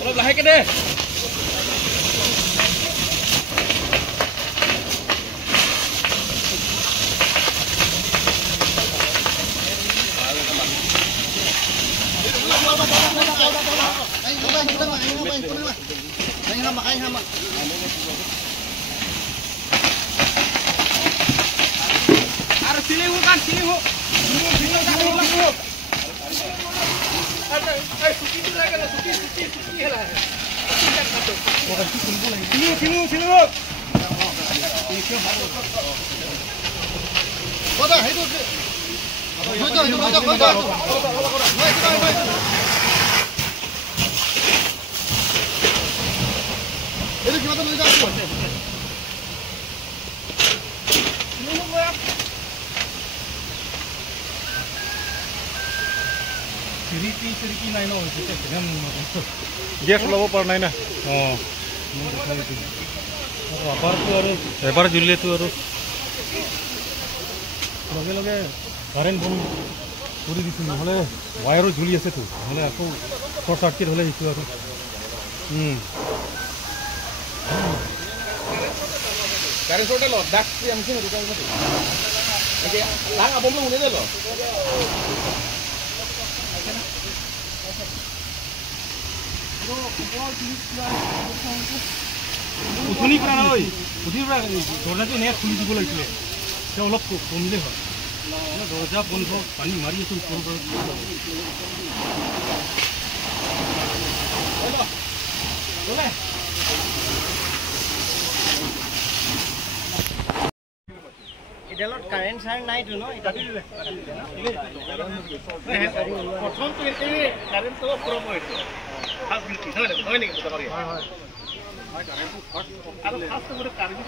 অলপ লাহেকে দে गैस लग पर ना एबार जुलिए तो लगे लगे कारेन्ट बंद कर दी ना वायरो जुली आसे तो ना आक शर्ट सार्किट हमें कारेन्ट शर्ट लो डाक लांग अब उन्हें दे लो उठनी ना उठी दरजा एने खुली दी लगे अलग कमिले दरजा बंध पानी मारि কারেন্ট সার নাই তো না এটা প্রথম তো কারেন্ট তো পুরো পড়ছে খাস বিলটি হয় নাকি বুঝতে পারি হয় হয় কারেন্ট ফার্স্ট আর ফার্স্ট করে কারেন্ট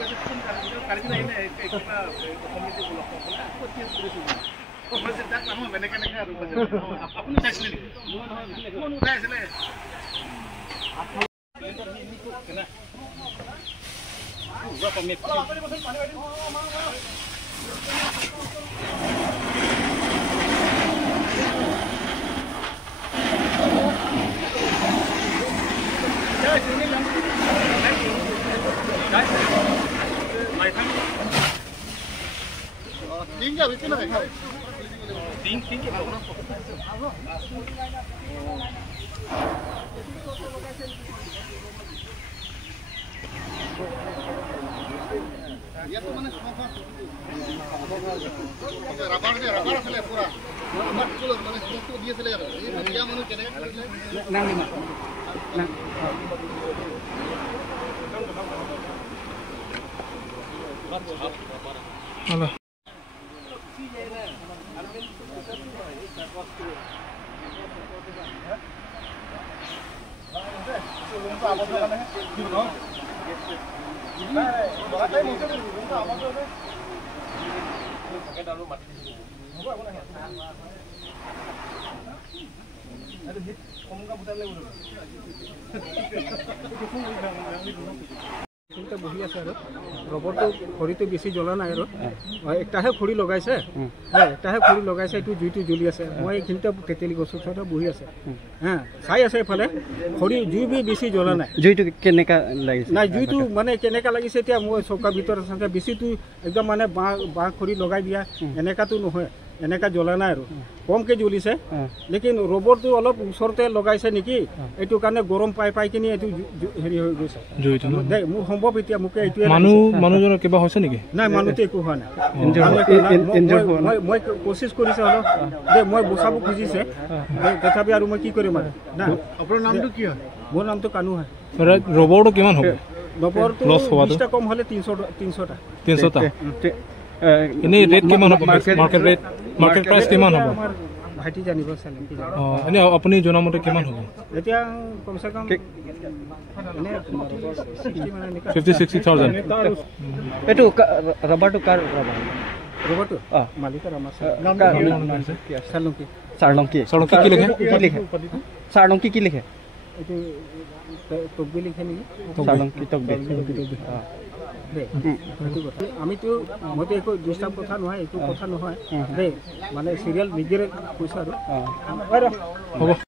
কারেন্ট নাই না একটা কমিটি ব্লক করলা কোটি করেছি ওখানে ডাক নাম মানে কেন আর আপনি চাইছিলেন কোন উঠাইছিলে কেনা পুরো কমিটি বহি আছে আৰু ৰবৰটো খৰিটো বেছি জ্বলা নাই আৰু একটাহে খৰি লগাইছে একটাহে খৰি লগাইছে এইটো জুইটো জ্বলি আছে মই এইখিনিতে তেতেলী গছৰ ওচৰতে বহি আছে চাই আছে এইফালে খৰি জুই বেছি জ্বলা নাই জুইটো কেনেকা লাগিছে নাই জুইটো মানে কেনেকা লাগিছে এতিয়া মই চৌকাৰ ভিতৰত আছে বেছিটো একদম মানে বাঁহ খৰি লগাই দিয়া এনেকাটো নহয় এনেকা জ্বলা নাই আৰু কমকে জ্বলিছে লেকিন ৰবৰটো অলপ ওচৰতে লগাইছে নেকি এইটো কাৰণে গৰম পাই কিনি এইটো হেৰি হৈ গৈছে জুইটো মোৰ সম্ভৱ এতিয়া মোকে এইটোৱে মানুহজনৰ কিবা হৈছে নেকি নাই মানুহটো একো হোৱা নাই মই কোচিছ কৰিছে অলপ দে মই বচাব খুজিছে তথাপি আৰু মই কি কৰিম আৰু না আপোনাৰ নামটো কি হয় মোৰ নামটো কানু হয় ৰবৰটো কিমান হ'ব ৰবৰটো 20টা কম হ'লে 300টা এনে ৰেট কিমান হ'ব মাৰ্কেট প্ৰাইস কিমান হ'ব ভাইটি জানিব চালে কি এনে আপুনি জনামতে কিমান হ'ব এতিয়া কমসে কম এনে 50-60,000 এটো ৰবাৰটো কাৰ ৰবৰটো মালিকৰ আমাৰ সাৰলংকি কি লিখে সাৰলংকি কি লিখে এটো তকবি লিখে নেকি সাৰলংকি তকবি দে সেইটো কথা আমিতো মইতো একো ডিষ্টাৰ্ব কথা নহয় একো কথা নহয় দে মানে চিৰিয়েল নিজেৰে কৈছোঁ আৰু হ'ব